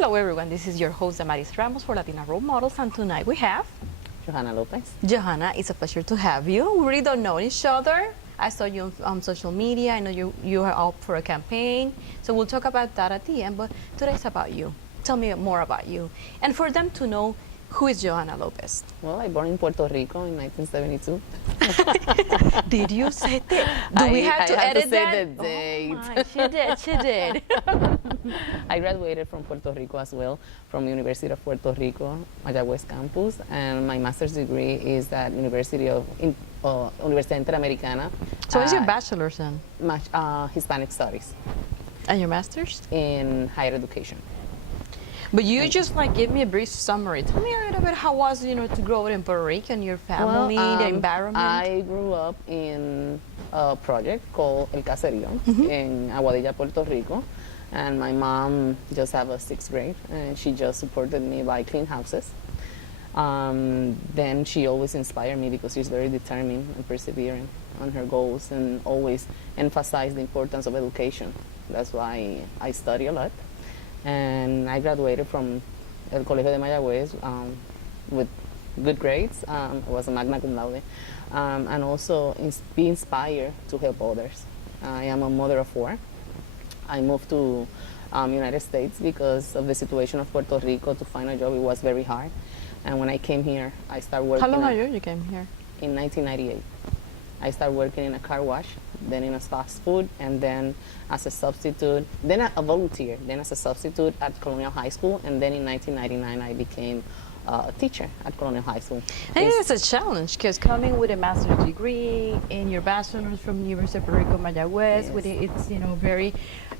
Hello everyone, this is your host Damaris Ramos for Latina Role Models, and tonight we have Johanna Lopez. Johanna. It's a pleasure to have you. We really don't know each other. I saw you on social media. I know you are up for a campaign, so we'll talk about that at the end, but today's about you. Tell me more about you, and for them to know, who is Johanna Lopez? Well, I born in Puerto Rico in 1972. Did you say that? Do we have to I edit have to say that? the date. Oh my, she did. I graduated from Puerto Rico as well, from University of Puerto Rico, Mayagüez campus, and my master's degree is at Universidad Interamericana. So what's your bachelor's in? Hispanic Studies And your master's? in higher education. But you just like give me a brief summary. Tell me a little bit how was to grow up in Puerto Rico and your family, the environment. I grew up in a project called El Caserío in Aguadilla, Puerto Rico, and my mom just have a 6th grade, and she just supported me by clean houses. Then she always inspired me because she's very determined and persevering on her goals, and always emphasized the importance of education. That's why I study a lot. And I graduated from El Colegio de Mayagüez with good grades. I was a magna cum laude, and also be inspired to help others. I am a mother of 4. I moved to United States because of the situation of Puerto Rico. To find a job, it was very hard. And when I came here, I started working. How long ago you came here? In 1998. I started working in a car wash, then in a fast food, and then as a substitute, then a volunteer, then as a substitute at Colonial High School, and then in 1999 I became a teacher at Colonial High School. I think it's a challenge because coming with a master's degree and your bachelor's from University of Puerto Rico, Mayagüez, Yes. with it's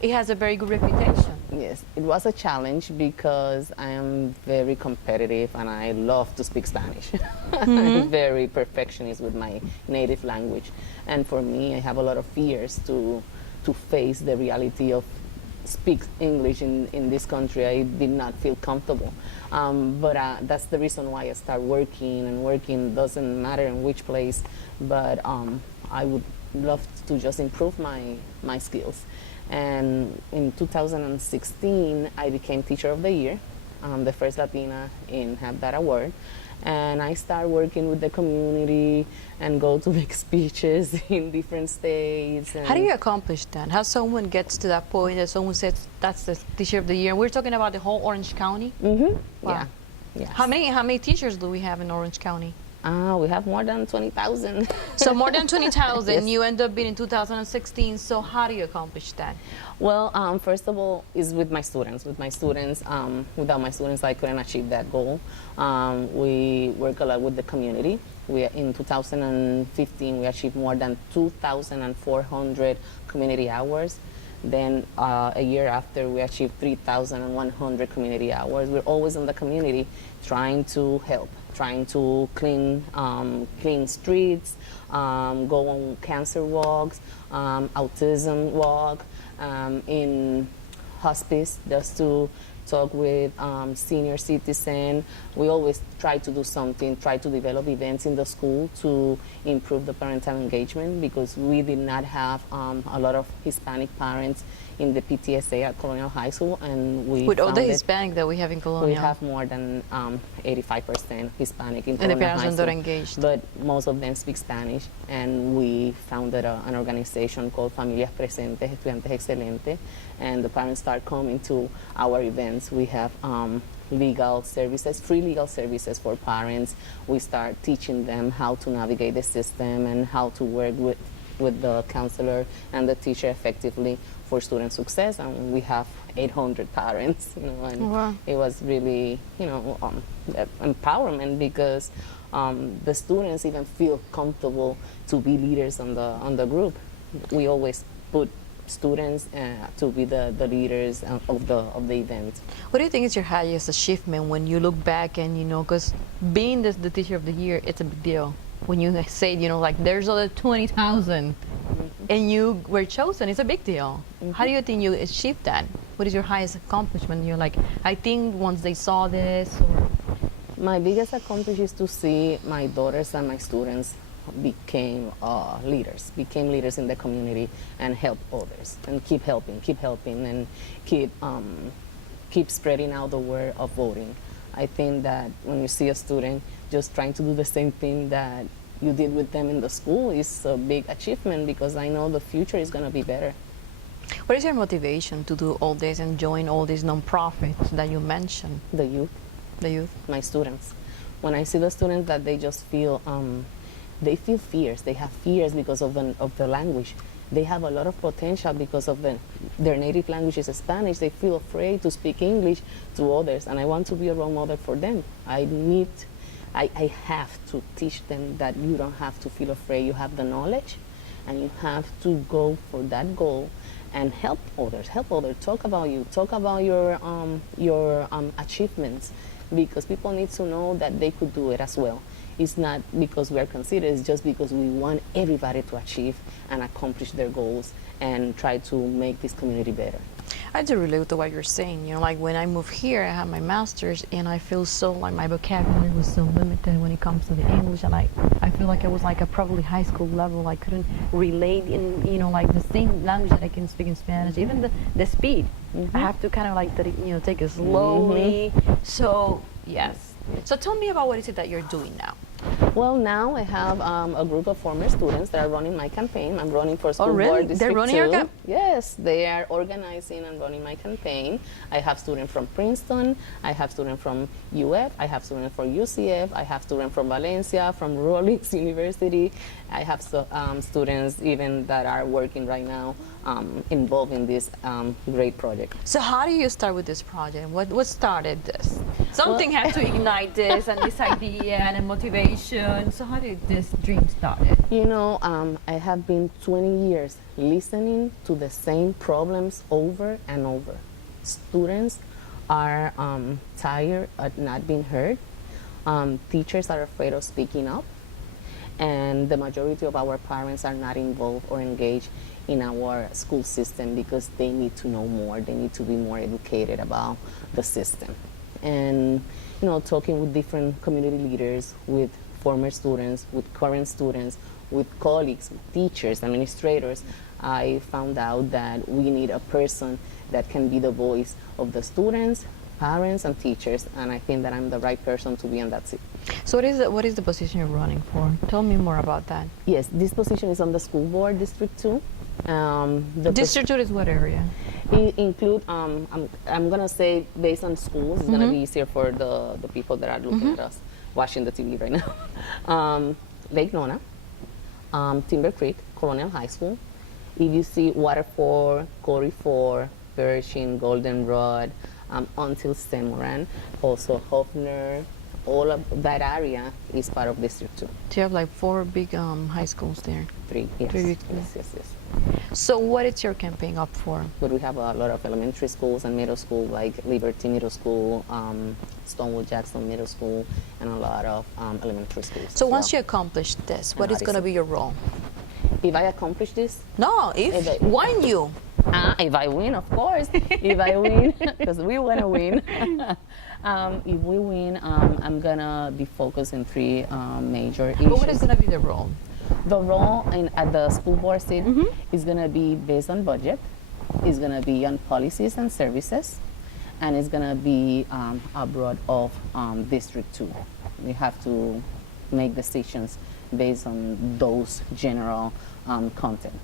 it has a very good reputation. Yes, it was a challenge because I am very competitive and I love to speak Spanish. I'm very perfectionist with my native language. And for me, I have a lot of fears to face the reality of speak English in this country. I did not feel comfortable. But that's the reason why I start working and working. Doesn't matter in which place, but I would love to just improve my skills. And in 2016, I became Teacher of the Year, the first Latina in have that award. And I started working with the community and go to make speeches in different states. How do you accomplish that? How someone gets to that point that someone says that's the Teacher of the Year? We're talking about the whole Orange County. Mm-hmm. Wow. Yeah. Yes. How many teachers do we have in Orange County? We have more than 20,000. So more than 20,000. Yes. You end up being in 2016. So how do you accomplish that? Well, first of all, is with my students. Without my students, I couldn't achieve that goal. We work a lot with the community. In 2015, we achieved more than 2,400 community hours. Then a year after, we achieved 3,100 community hours. We're always in the community trying to help, trying to clean streets, go on cancer walks, autism walk, in hospice, just to talk with senior citizens. We always try to do something, try to develop events in the school to improve the parental engagement, because we did not have a lot of Hispanic parents in the PTSA at Colonial High School, and we With all the founded- Hispanic that we have in Colombia. we have more than 85% Hispanic in And the Colonial parents High are School, not engaged. but most of them speak Spanish, and we founded an organization called Familias Presentes, Estudiantes Excelentes, and the parents start coming to our events. We have legal services, free legal services for parents. We start teaching them how to navigate the system and how to work with the counselor and the teacher effectively for student success. And we have 800 parents, and Wow. it was really, empowerment, because the students even feel comfortable to be leaders on the group. We always put students to be the leaders of the event. What do you think is your highest achievement when you look back and because being the Teacher of the Year, it's a big deal. When you say like there's other 20,000 and you were chosen, it's a big deal. How do you think you achieved that? What is your highest accomplishment? You're like, I think once they saw this, or My biggest accomplishment is to see my daughters and my students became leaders in the community and help others, and keep helping and keep keep spreading out the word of voting. I think that when you see a student just trying to do the same thing that you did with them in the school is a big achievement, because I know the future is going to be better. What is your motivation to do all this and join all these nonprofits that you mentioned? The youth, The youth. my students. When I see the students that they just feel, they feel fears. They have fears because of the language. They have a lot of potential because of their native language is Spanish. They feel afraid to speak English to others, and I want to be a role model for them. I have to teach them that you don't have to feel afraid. You have the knowledge, and you have to go for that goal and help others. Talk about you. Talk about your achievements, because people need to know that they could do it as well. It's not because we are considered, it's just because we want everybody to achieve and accomplish their goals and try to make this community better. I do relate to what you're saying. You know, like when I moved here, I had my master's, and I feel so like my vocabulary was so limited when it comes to the English, and I feel like I was like at probably high school level. I couldn't relate in, you know, like the same language that I can speak in Spanish. Even the speed, I have to kind of like take it slowly. So yes. So tell me about what is it that you're doing now. Well, now I have a group of former students that are running my campaign. I'm running for school really? board district They're running 2. your campaign? Yes, they are organizing and running my campaign. I have students from Princeton. I have students from UF. I have students from UCF. I have students from Valencia, from Rollins University. I have students even that are working right now involved in this great project. So how do you start with this project? What started this? Something had to ignite this and this idea and a motivation. So how did this dream start? You know, I have been 20 years listening to the same problems over and over. Students are tired of not being heard. Teachers are afraid of speaking up. And the majority of our parents are not involved or engaged in our school system because they need to know more. They need to be more educated about the system. And, you know, talking with different community leaders, with former students, with current students, with colleagues, with teachers, administrators, I found out that we need a person that can be the voice of the students, parents, and teachers, and I think that I'm the right person to be in that seat. So what is the position you're running for? Tell me more about that. Yes, this position is on the school board, District 2. District 2 is what area? It include, I'm going to say based on schools, it's going to be easier for the people that are looking at us, watching the TV right now. Lake Nona, Timber Creek, Colonial High School. If you see Waterford, Corey Ford, Pershing, Goldenrod, until Semoran, also Hofner, all of that area is part of District 2. So you have like 4 big high schools there. 3, yes. 3 big Yes. So what is your campaign up for? But we have a lot of elementary schools and middle school, like Liberty Middle School, Stonewall Jackson Middle School, and a lot of elementary schools. So once you accomplish this, what is going to be your role? If I accomplish this, No, when you. if I win, of course. If I win, because we want to win. If we win, I'm gonna be focused in 3 major issues. But what is going to be the role? The role at the school board seat is gonna be based on budget. It's gonna be on policies and services, and it's gonna be abroad of District 2. We have to make decisions based on those general content.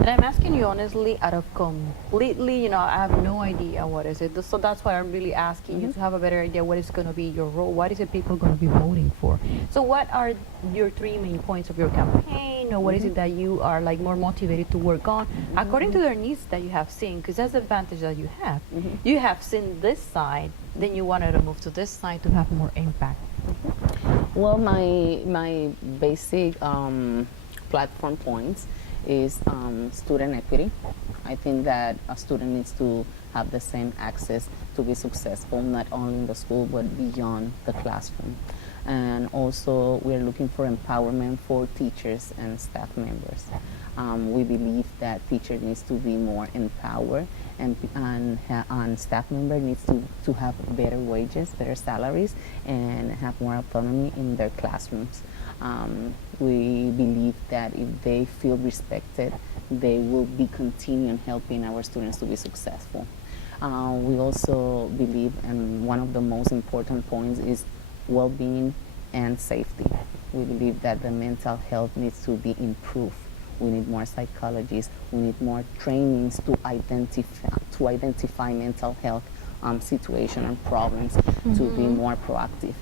And I'm asking you honestly, out of completely, you know, I have no idea what is it. So that's why I'm really asking you to have a better idea what is going to be your role. What is it people going to be voting for? So what are your 3 main points of your campaign, or what is it that you are like more motivated to work on according to their needs that you have seen? Because that's the advantage that you have. You have seen this side, then you wanted to move to this side to have more impact. Well, my basic platform points is student equity. I think that a student needs to have the same access to be successful, not only in the school but beyond the classroom. And also we're looking for empowerment for teachers and staff members. We believe that teacher needs to be more empowered, and staff member needs to have better wages, better salaries, and have more autonomy in their classrooms. We believe that if they feel respected, they will be continuing helping our students to be successful. We also believe, and one of the most important points is well-being and safety. We believe that the mental health needs to be improved. We need more psychologists. We need more trainings to identify mental health situation and problems, to be more proactive.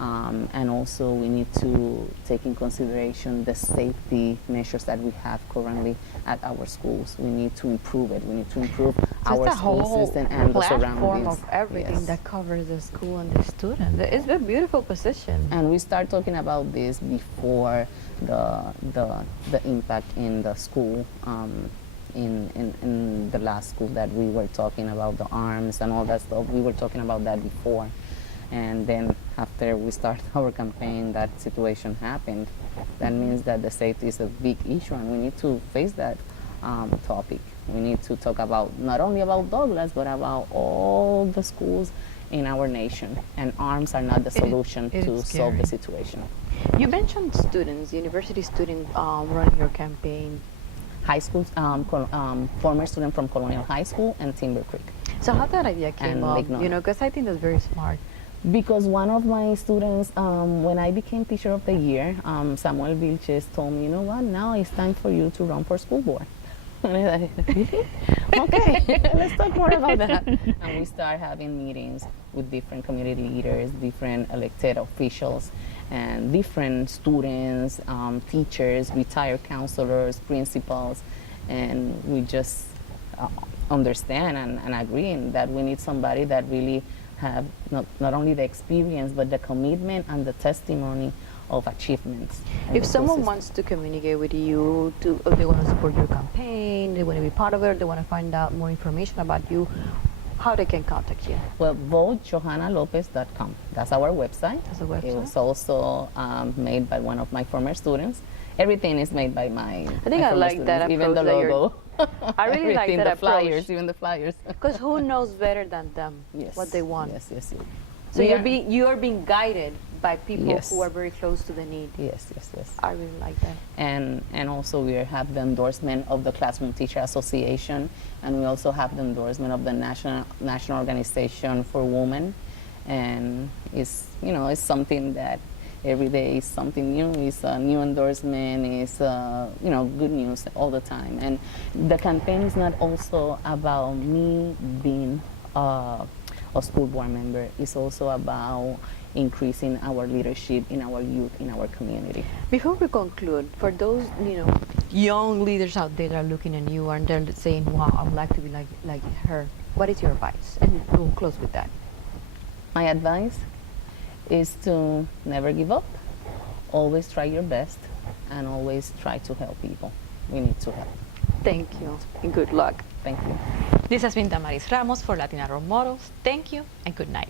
And also we need to take in consideration the safety measures that we have currently at our schools. We need to improve it. We need to improve our Just a school whole system and the platform surroundings. of everything Yes. that covers the school and the student. It's a beautiful position. And we start talking about this before the impact in the school. In the last school that we were talking about the arms and all that stuff, we were talking about that before. And then after we start our campaign, that situation happened. That means that the safety is a big issue, and we need to face that topic. We need to talk about not only about Douglas, but about all the schools in our nation. And arms are not the solution it to is solve the scary. situation. You mentioned students, university students running your campaign. High school, former student from Colonial High School and Timber Creek. So how that idea came And up? Lake Nona. You know, because I think that's very smart. Because one of my students, when I became Teacher of the Year, Samuel Vilches told me, you know what, now it's time for you to run for school board. And I said, really? Okay, let's talk more about that. And we start having meetings with different community leaders, different elected officials, and different students, teachers, retired counselors, principals, and we just understand and agree that we need somebody that really have not only the experience but the commitment and the testimony of achievements. in If the school someone system. wants to communicate with you, they want to support your campaign, they want to be part of it, they want to find out more information about you, how they can contact you? Well, votejohannalopez.com. That's our website. That's the website. It was also made by one of my former students. Everything is made by my I think I former like that students, even the approach that you're- logo. I really like Everything, that the approach. flyers, even the flyers. Because who knows better than them Yes. what they want? Yes, yes, yes. So We you are being guided by people Yes. who are very close to the need. Yes, yes, yes. I really like that. And also we have the endorsement of the Classroom Teacher Association, and we also have the endorsement of the National Organization for Women, and it's it's something that every day is something new. It's a new endorsement. It's good news all the time. And the campaign is not also about me being a school board member. It's also about increasing our leadership in our youth, in our community. Before we conclude, for those young leaders out there that are looking at you and they're saying, "Wow, I would like to be like her," what is your advice? And we'll close with that. My advice is to never give up, always try your best, and always try to help people. We need to help. Thank you and good luck. Thank you. This has been Damaris Ramos for Latina Role Models. Thank you and good night.